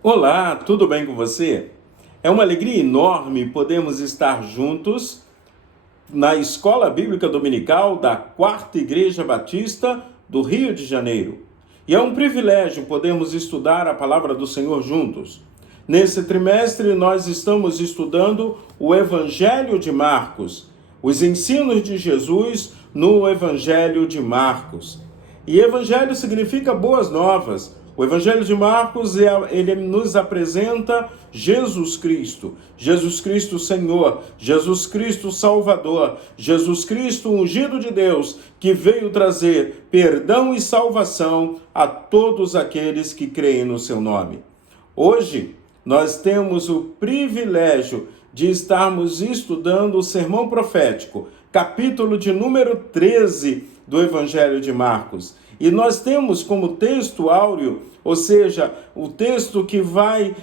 Olá, tudo bem com você? É uma alegria enorme podermos estar juntos na Escola Bíblica Dominical da Quarta Igreja Batista do Rio de Janeiro. E é um privilégio podermos estudar a palavra do Senhor juntos. Nesse trimestre, nós estamos estudando o Evangelho de Marcos, os ensinos de Jesus no Evangelho de Marcos. E evangelho significa boas novas. O Evangelho de Marcos, ele nos apresenta Jesus Cristo Senhor, Jesus Cristo Salvador, Jesus Cristo ungido de Deus, que veio trazer perdão e salvação a todos aqueles que creem no seu nome. Hoje, nós temos o privilégio de estarmos estudando o Sermão Profético, capítulo de número 13 do Evangelho de Marcos. E nós temos como texto áureo, ou seja, o texto que vai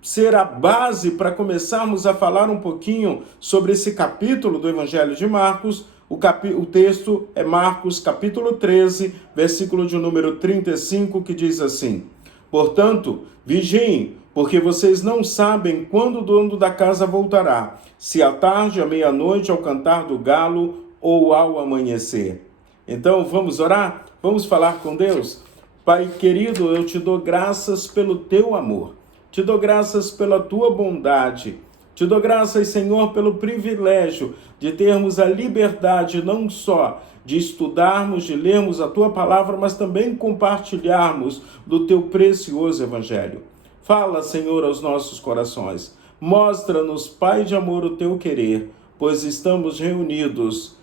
ser a base para começarmos a falar um pouquinho sobre esse capítulo do Evangelho de Marcos. O texto é Marcos, capítulo 13, versículo de número 35, que diz assim: Portanto, vigiem, porque vocês não sabem quando o dono da casa voltará, se à tarde, à meia-noite, ao cantar do galo ou ao amanhecer. Então, vamos orar? Vamos falar com Deus? Pai querido, eu te dou graças pelo teu amor, te dou graças pela tua bondade, te dou graças, Senhor, pelo privilégio de termos a liberdade não só de estudarmos, de lermos a tua palavra, mas também compartilharmos do teu precioso evangelho. Fala, Senhor, aos nossos corações. Mostra-nos, Pai de amor, o teu querer, pois estamos reunidos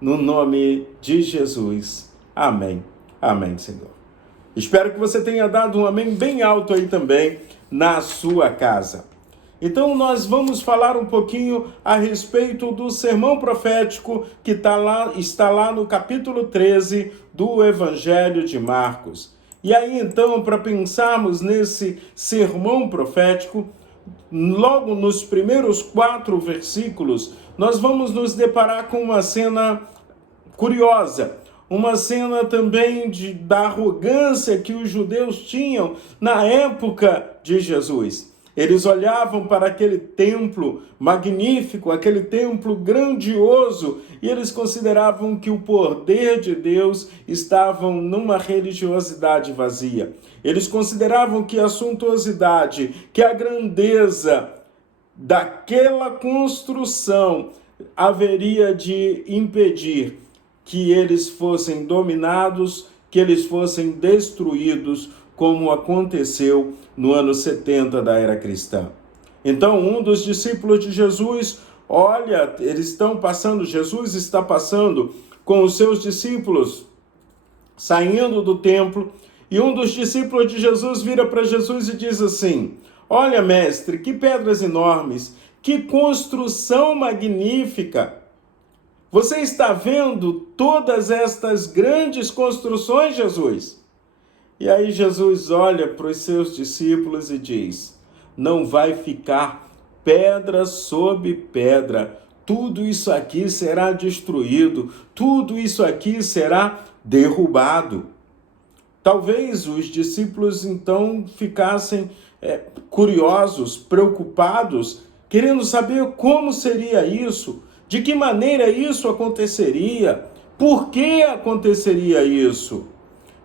no nome de Jesus. Amém. Amém, Senhor. Espero que você tenha dado um amém bem alto aí também na sua casa. Então nós vamos falar um pouquinho a respeito do sermão profético que está lá no capítulo 13 do Evangelho de Marcos. E aí então, para pensarmos nesse sermão profético, logo nos primeiros 4 versículos, nós vamos nos deparar com uma cena curiosa, uma cena também da arrogância que os judeus tinham na época de Jesus. Eles olhavam para aquele templo magnífico, aquele templo grandioso, e eles consideravam que o poder de Deus estava numa religiosidade vazia. Eles consideravam que a suntuosidade, que a grandeza daquela construção haveria de impedir que eles fossem dominados, que eles fossem destruídos, como aconteceu no ano 70 da era cristã. Então, um dos discípulos de Jesus, olha, Jesus está passando com os seus discípulos, saindo do templo, e um dos discípulos de Jesus vira para Jesus e diz assim: Olha, mestre, que pedras enormes, que construção magnífica! Você está vendo todas estas grandes construções, Jesus? E aí Jesus olha para os seus discípulos e diz: Não vai ficar pedra sobre pedra. Tudo isso aqui será destruído. Tudo isso aqui será derrubado. Talvez os discípulos então ficassem curiosos, preocupados, querendo saber como seria isso. De que maneira isso aconteceria? Por que aconteceria isso?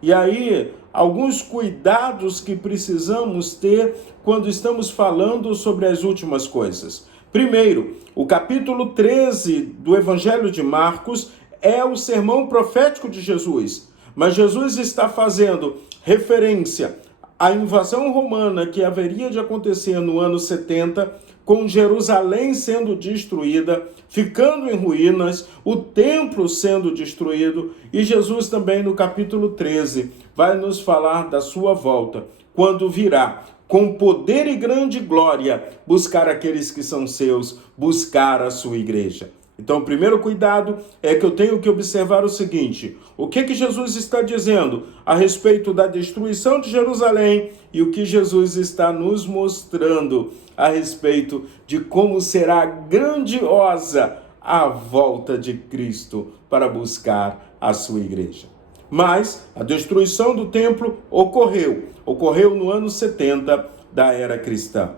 E aí, alguns cuidados que precisamos ter quando estamos falando sobre as últimas coisas. Primeiro, o capítulo 13 do Evangelho de Marcos é o sermão profético de Jesus. Mas Jesus está fazendo referência à invasão romana que haveria de acontecer no ano 70, com Jerusalém sendo destruída, ficando em ruínas, o templo sendo destruído, e Jesus também no capítulo 13 vai nos falar da sua volta, quando virá com poder e grande glória buscar aqueles que são seus, buscar a sua igreja. Então, o primeiro cuidado é que eu tenho que observar o seguinte: o que Jesus está dizendo a respeito da destruição de Jerusalém e o que Jesus está nos mostrando a respeito de como será grandiosa a volta de Cristo para buscar a sua igreja. Mas a destruição do templo ocorreu no ano 70 da era cristã.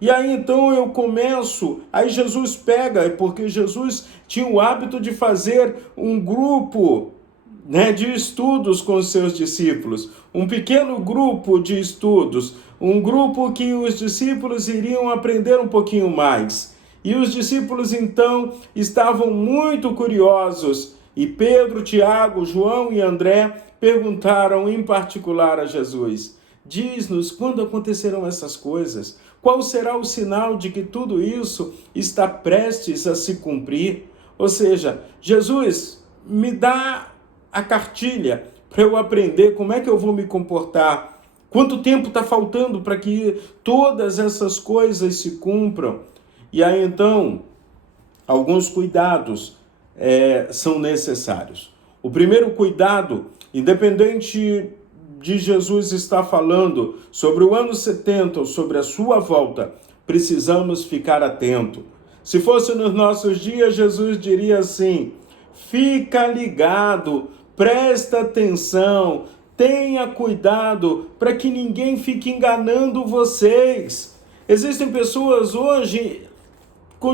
E aí então eu começo, aí Jesus pega, porque Jesus tinha o hábito de fazer um grupo, né, de estudos com os seus discípulos, um pequeno grupo de estudos, um grupo que os discípulos iriam aprender um pouquinho mais. E os discípulos então estavam muito curiosos, e Pedro, Tiago, João e André perguntaram em particular a Jesus: diz-nos quando acontecerão essas coisas, qual será o sinal de que tudo isso está prestes a se cumprir? Ou seja, Jesus, me dá a cartilha para eu aprender como é que eu vou me comportar. Quanto tempo está faltando para que todas essas coisas se cumpram? E aí então, alguns cuidados são necessários. O primeiro cuidado, independente de Jesus estar falando sobre o ano 70 ou sobre a sua volta, precisamos ficar atento. Se fosse nos nossos dias, Jesus diria assim: fica ligado, presta atenção, tenha cuidado para que ninguém fique enganando vocês. Existem pessoas hoje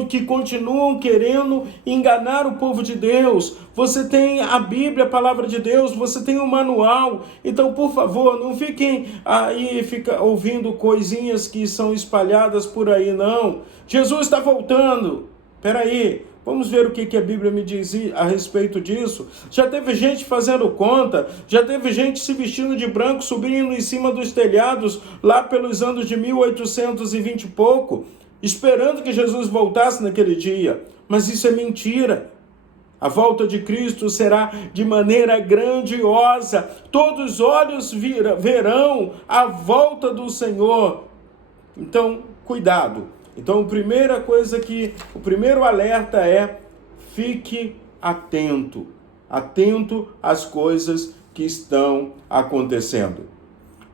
que continuam querendo enganar o povo de Deus. Você tem a Bíblia, a palavra de Deus, você tem o manual. Então, por favor, não fiquem aí ouvindo coisinhas que são espalhadas por aí, não. Jesus está voltando. Espera aí, vamos ver o que a Bíblia me diz a respeito disso. Já teve gente fazendo conta, já teve gente se vestindo de branco, subindo em cima dos telhados, lá pelos anos de 1820 e pouco, esperando que Jesus voltasse naquele dia. Mas isso é mentira. A volta de Cristo será de maneira grandiosa. Todos os olhos verão a volta do Senhor. Então, cuidado. Então, o primeiro alerta é: fique atento. Atento às coisas que estão acontecendo.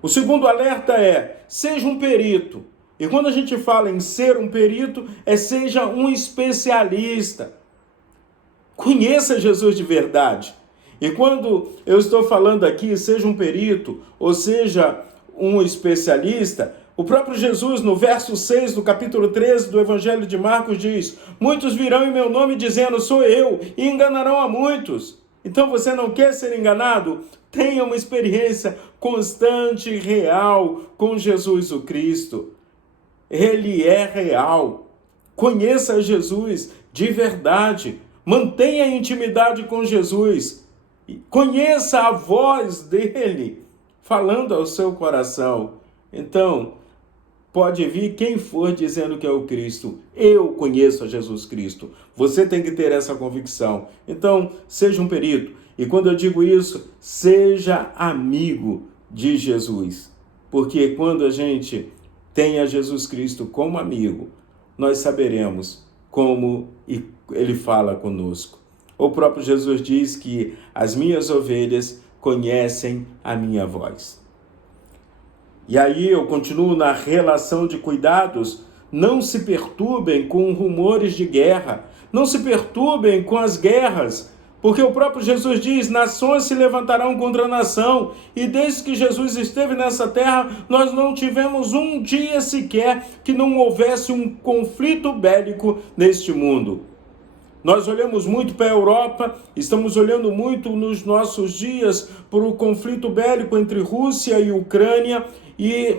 O segundo alerta é: seja um perito. E quando a gente fala em ser um perito, seja um especialista. Conheça Jesus de verdade. E quando eu estou falando aqui, seja um perito, ou seja um especialista, o próprio Jesus, no verso 6 do capítulo 13 do Evangelho de Marcos, diz: muitos virão em meu nome dizendo, sou eu, e enganarão a muitos. Então você não quer ser enganado? Tenha uma experiência constante e real com Jesus o Cristo. Ele é real. Conheça Jesus de verdade. Mantenha a intimidade com Jesus. Conheça a voz dele falando ao seu coração. Então, pode vir quem for dizendo que é o Cristo. Eu conheço a Jesus Cristo. Você tem que ter essa convicção. Então, seja um perito. E quando eu digo isso, seja amigo de Jesus. Porque quando a gente tem a Jesus Cristo como amigo, nós saberemos como ele fala conosco. O próprio Jesus diz que as minhas ovelhas conhecem a minha voz. E aí eu continuo na relação de cuidados. Não se perturbem com rumores de guerra. Não se perturbem com as guerras. Porque o próprio Jesus diz, nações se levantarão contra nação. E desde que Jesus esteve nessa terra, nós não tivemos um dia sequer que não houvesse um conflito bélico neste mundo. Nós olhamos muito para a Europa, estamos olhando muito nos nossos dias para o conflito bélico entre Rússia e Ucrânia,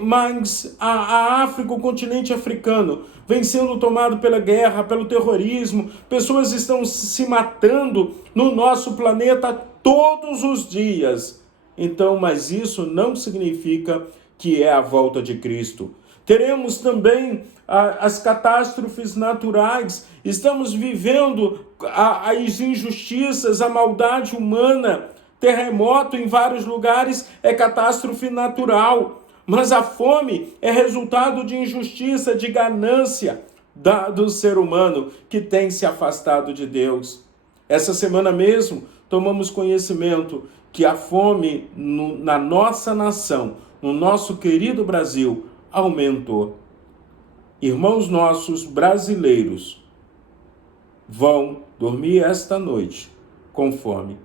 mas a África, o continente africano, vem sendo tomado pela guerra, pelo terrorismo. Pessoas estão se matando no nosso planeta todos os dias. Então, mas isso não significa que é a volta de Cristo. Teremos também as catástrofes naturais. Estamos vivendo as injustiças, a maldade humana. Terremoto em vários lugares é catástrofe natural. Mas a fome é resultado de injustiça, de ganância do ser humano que tem se afastado de Deus. Essa semana mesmo tomamos conhecimento que a fome na nossa nação, no nosso querido Brasil, aumentou. Irmãos nossos brasileiros vão dormir esta noite com fome.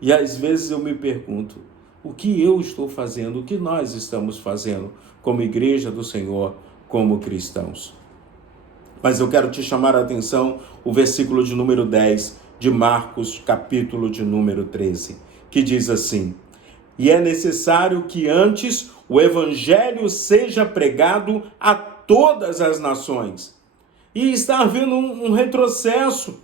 E às vezes eu me pergunto, o que eu estou fazendo, o que nós estamos fazendo como igreja do Senhor, como cristãos. Mas eu quero te chamar a atenção o versículo de número 10 de Marcos, capítulo de número 13, que diz assim: e é necessário que antes o evangelho seja pregado a todas as nações. E está havendo um retrocesso.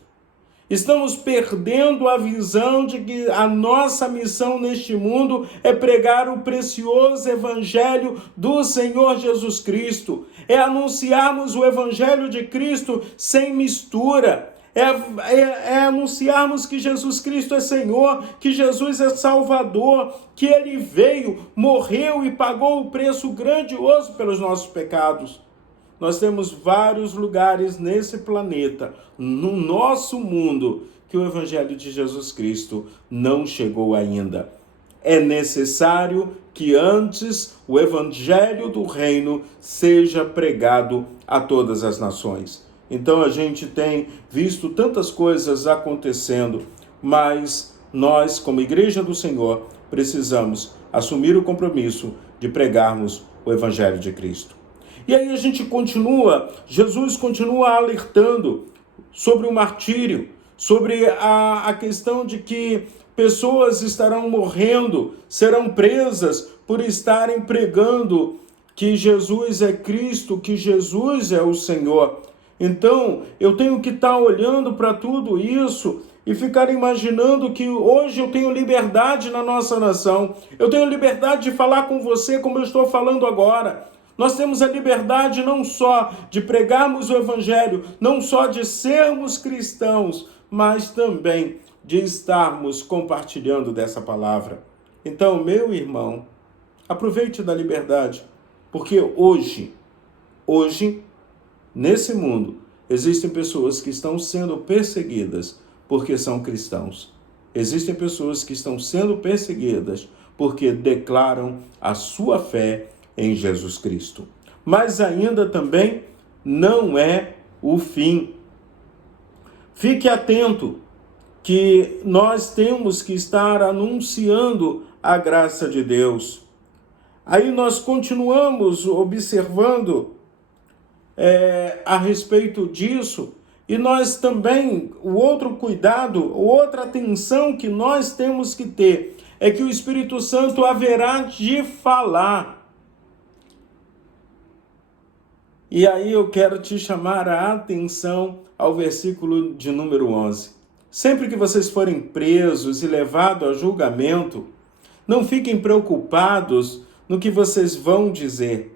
Estamos perdendo a visão de que a nossa missão neste mundo é pregar o precioso evangelho do Senhor Jesus Cristo. É anunciarmos o evangelho de Cristo sem mistura. É anunciarmos que Jesus Cristo é Senhor, que Jesus é Salvador, que Ele veio, morreu e pagou o preço grandioso pelos nossos pecados. Nós temos vários lugares nesse planeta, no nosso mundo, que o Evangelho de Jesus Cristo não chegou ainda. É necessário que antes o Evangelho do Reino seja pregado a todas as nações. Então a gente tem visto tantas coisas acontecendo, mas nós, como Igreja do Senhor, precisamos assumir o compromisso de pregarmos o Evangelho de Cristo. E aí a gente Jesus continua alertando sobre o martírio, sobre a questão de que pessoas estarão morrendo, serão presas por estarem pregando que Jesus é Cristo, que Jesus é o Senhor. Então, eu tenho que estar olhando para tudo isso e ficar imaginando que hoje eu tenho liberdade na nossa nação. Eu tenho liberdade de falar com você como eu estou falando agora. Nós temos a liberdade não só de pregarmos o Evangelho, não só de sermos cristãos, mas também de estarmos compartilhando dessa palavra. Então, meu irmão, aproveite da liberdade, porque hoje, nesse mundo, existem pessoas que estão sendo perseguidas porque são cristãos. Existem pessoas que estão sendo perseguidas porque declaram a sua fé em Jesus Cristo. Mas ainda também não é o fim. Fique atento que nós temos que estar anunciando a graça de Deus. Aí nós continuamos observando a respeito disso, e nós também, o outro cuidado, outra atenção que nós temos que ter, é que o Espírito Santo haverá de falar. E aí eu quero te chamar a atenção ao versículo de número 11. Sempre que vocês forem presos e levados a julgamento, não fiquem preocupados no que vocês vão dizer.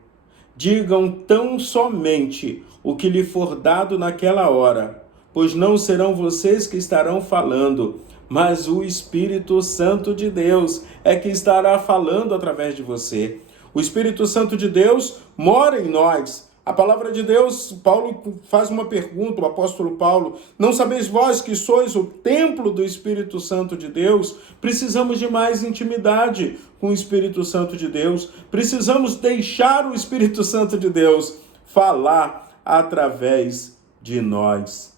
Digam tão somente o que lhe for dado naquela hora, pois não serão vocês que estarão falando, mas o Espírito Santo de Deus é que estará falando através de você. O Espírito Santo de Deus mora em nós. A palavra de Deus, Paulo faz uma pergunta, o apóstolo Paulo: não sabeis vós que sois o templo do Espírito Santo de Deus? Precisamos de mais intimidade com o Espírito Santo de Deus. Precisamos deixar o Espírito Santo de Deus falar através de nós.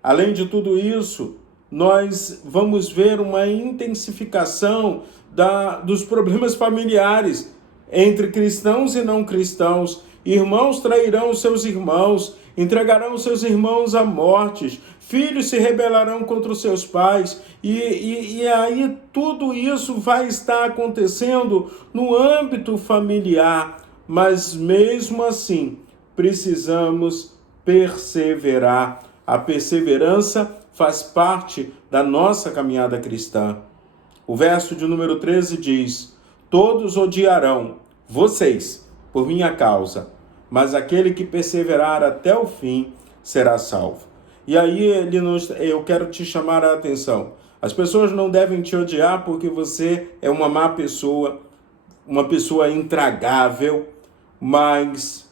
Além de tudo isso, nós vamos ver uma intensificação dos problemas familiares entre cristãos e não cristãos. Irmãos trairão seus irmãos, entregarão seus irmãos à morte, filhos se rebelarão contra os seus pais, e aí tudo isso vai estar acontecendo no âmbito familiar, mas mesmo assim precisamos perseverar. A perseverança faz parte da nossa caminhada cristã. O verso de número 13 diz: todos odiarão vocês por minha causa, mas aquele que perseverar até o fim será salvo. E aí eu quero te chamar a atenção. As pessoas não devem te odiar porque você é uma má pessoa, uma pessoa intragável, mas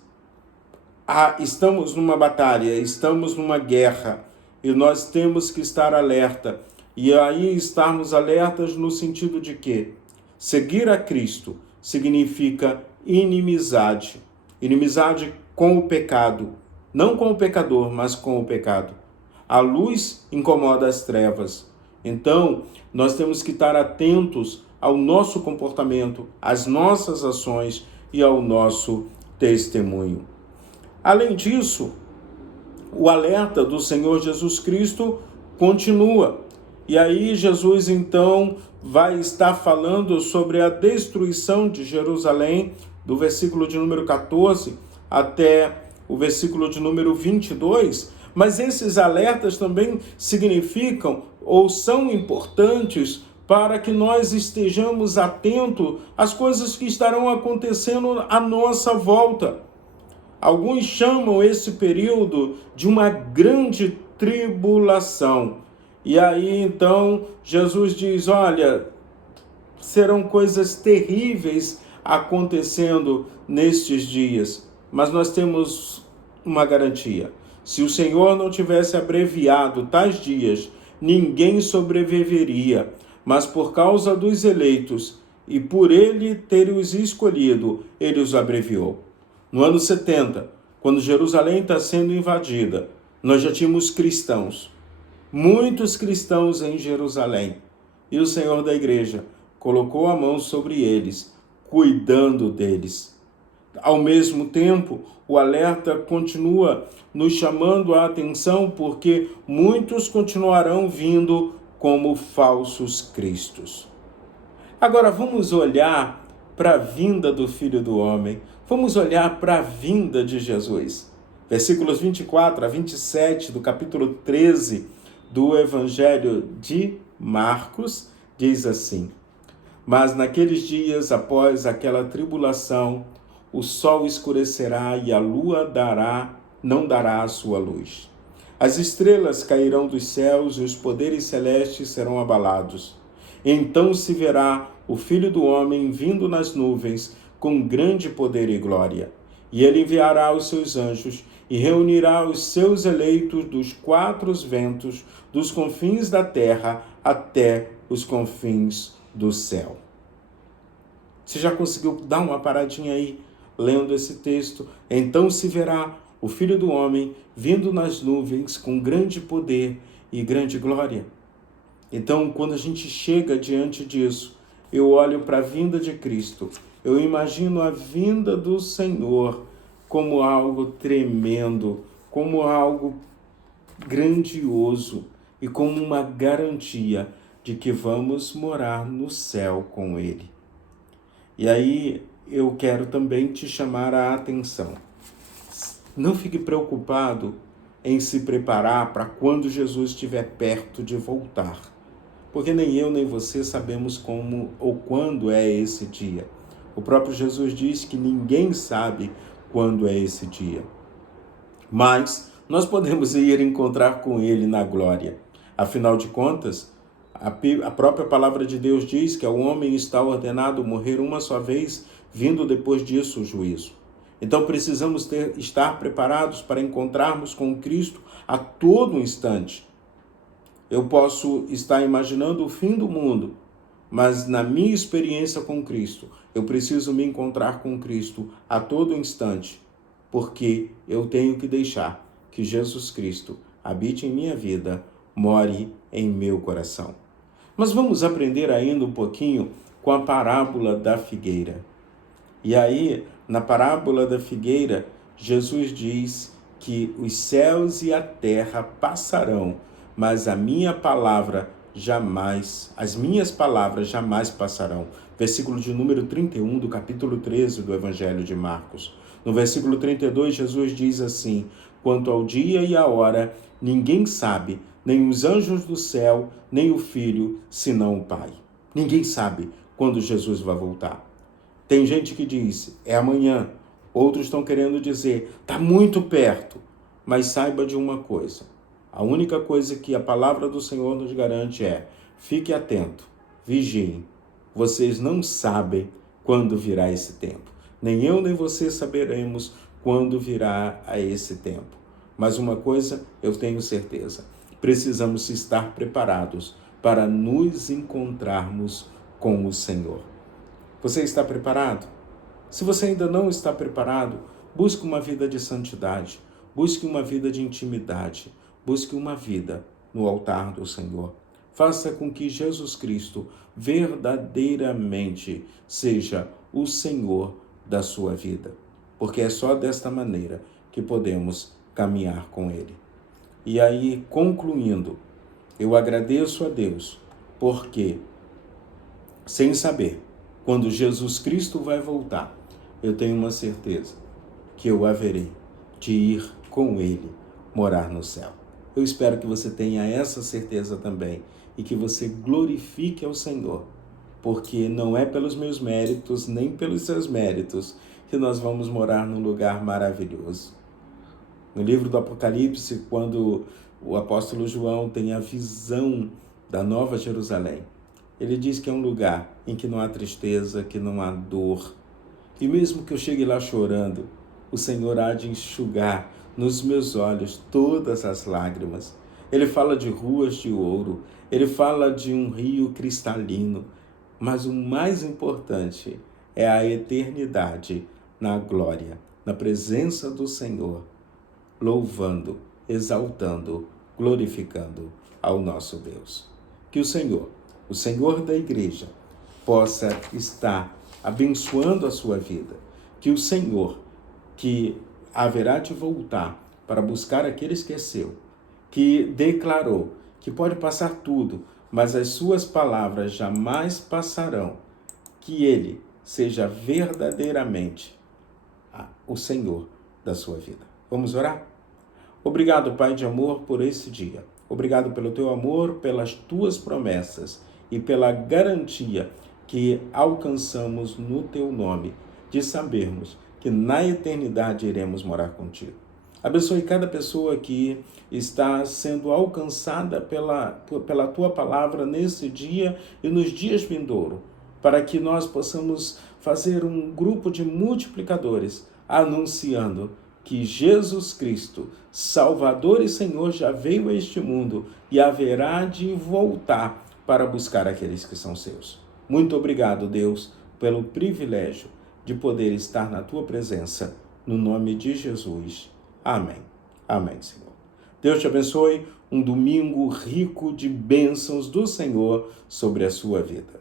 estamos numa batalha, estamos numa guerra, e nós temos que estar alerta. E aí estarmos alertas no sentido de que seguir a Cristo significa inimizade. Inimizade com o pecado. Não com o pecador, mas com o pecado. A luz incomoda as trevas. Então, nós temos que estar atentos ao nosso comportamento, às nossas ações e ao nosso testemunho. Além disso, o alerta do Senhor Jesus Cristo continua. E aí Jesus então vai estar falando sobre a destruição de Jerusalém, do versículo de número 14 até o versículo de número 22. Mas esses alertas também significam ou são importantes para que nós estejamos atentos às coisas que estarão acontecendo à nossa volta. Alguns chamam esse período de uma grande tribulação. E aí, então, Jesus diz, olha, serão coisas terríveis acontecendo nestes dias. Mas nós temos uma garantia. Se o Senhor não tivesse abreviado tais dias, ninguém sobreviveria. Mas por causa dos eleitos e por ele ter os escolhido, ele os abreviou. No ano 70, quando Jerusalém está sendo invadida, nós já tínhamos cristãos, muitos cristãos em Jerusalém. E o Senhor da igreja colocou a mão sobre eles, cuidando deles. Ao mesmo tempo, o alerta continua nos chamando a atenção, porque muitos continuarão vindo como falsos cristos. Agora vamos olhar para a vinda do Filho do Homem. Vamos olhar para a vinda de Jesus. Versículos 24 a 27 do capítulo 13 do Evangelho de Marcos, diz assim: Mas naqueles dias, após aquela tribulação, o sol escurecerá e a lua não dará a sua luz. As estrelas cairão dos céus e os poderes celestes serão abalados. Então se verá o Filho do Homem vindo nas nuvens com grande poder e glória. E ele enviará os seus anjos e reunirá os seus eleitos dos quatro ventos, dos confins da terra até os confins do céu. Você já conseguiu dar uma paradinha aí, lendo esse texto? Então se verá o Filho do Homem vindo nas nuvens com grande poder e grande glória. Então, quando a gente chega diante disso, eu olho para a vinda de Cristo, eu imagino a vinda do Senhor como algo tremendo, como algo grandioso e como uma garantia de que vamos morar no céu com Ele. E aí eu quero também te chamar a atenção. Não fique preocupado em se preparar para quando Jesus estiver perto de voltar. Porque nem eu nem você sabemos como ou quando é esse dia. O próprio Jesus diz que ninguém sabe quando é esse dia. Mas nós podemos ir encontrar com Ele na glória. Afinal de contas, a própria palavra de Deus diz que ao homem está ordenado morrer uma só vez, vindo depois disso o juízo. Então precisamos estar preparados para encontrarmos com Cristo a todo instante. Eu posso estar imaginando o fim do mundo, mas na minha experiência com Cristo, eu preciso me encontrar com Cristo a todo instante, porque eu tenho que deixar que Jesus Cristo habite em minha vida, more em meu coração. Mas vamos aprender ainda um pouquinho com a parábola da figueira. E aí, na parábola da figueira, Jesus diz que os céus e a terra passarão, mas as minhas palavras jamais passarão. Versículo de número 31 do capítulo 13 do Evangelho de Marcos. No versículo 32, Jesus diz assim: Quanto ao dia e à hora, ninguém sabe, nem os anjos do céu, nem o Filho, senão o Pai. Ninguém sabe quando Jesus vai voltar. Tem gente que diz, é amanhã. Outros estão querendo dizer, está muito perto. Mas saiba de uma coisa. A única coisa que a palavra do Senhor nos garante é, fique atento, vigiem. Vocês não sabem quando virá esse tempo. Nem eu nem você saberemos quando virá a esse tempo. Mas uma coisa eu tenho certeza. Precisamos estar preparados para nos encontrarmos com o Senhor. Você está preparado? Se você ainda não está preparado, busque uma vida de santidade, busque uma vida de intimidade, busque uma vida no altar do Senhor, Faça com que Jesus Cristo verdadeiramente seja o Senhor da sua vida, porque é só desta maneira que podemos caminhar com Ele. E aí, concluindo, eu agradeço a Deus, porque, sem saber quando Jesus Cristo vai voltar, eu tenho uma certeza que eu haverei de ir com Ele morar no céu. Eu espero que você tenha essa certeza também e que você glorifique ao Senhor, porque não é pelos meus méritos, nem pelos seus méritos, que nós vamos morar num lugar maravilhoso. No livro do Apocalipse, quando o apóstolo João tem a visão da Nova Jerusalém, ele diz que é um lugar em que não há tristeza, que não há dor. E mesmo que eu chegue lá chorando, o Senhor há de enxugar nos meus olhos todas as lágrimas. Ele fala de ruas de ouro, ele fala de um rio cristalino, mas o mais importante é a eternidade na glória, na presença do Senhor, louvando, exaltando, glorificando ao nosso Deus. Que o Senhor da igreja, possa estar abençoando a sua vida. Que o Senhor, que haverá de voltar para buscar aquele que esqueceu, que declarou que pode passar tudo, mas as suas palavras jamais passarão, que Ele seja verdadeiramente o Senhor da sua vida. Vamos orar? Obrigado, Pai de amor, por esse dia. Obrigado pelo teu amor, pelas tuas promessas e pela garantia que alcançamos no teu nome, de sabermos que na eternidade iremos morar contigo. Abençoe cada pessoa que está sendo alcançada pela tua palavra nesse dia e nos dias vindouros, para que nós possamos fazer um grupo de multiplicadores anunciando que Jesus Cristo, Salvador e Senhor, já veio a este mundo e haverá de voltar para buscar aqueles que são seus. Muito obrigado, Deus, pelo privilégio de poder estar na tua presença, no nome de Jesus. Amém. Amém, Senhor. Deus te abençoe, um domingo rico de bênçãos do Senhor sobre a sua vida.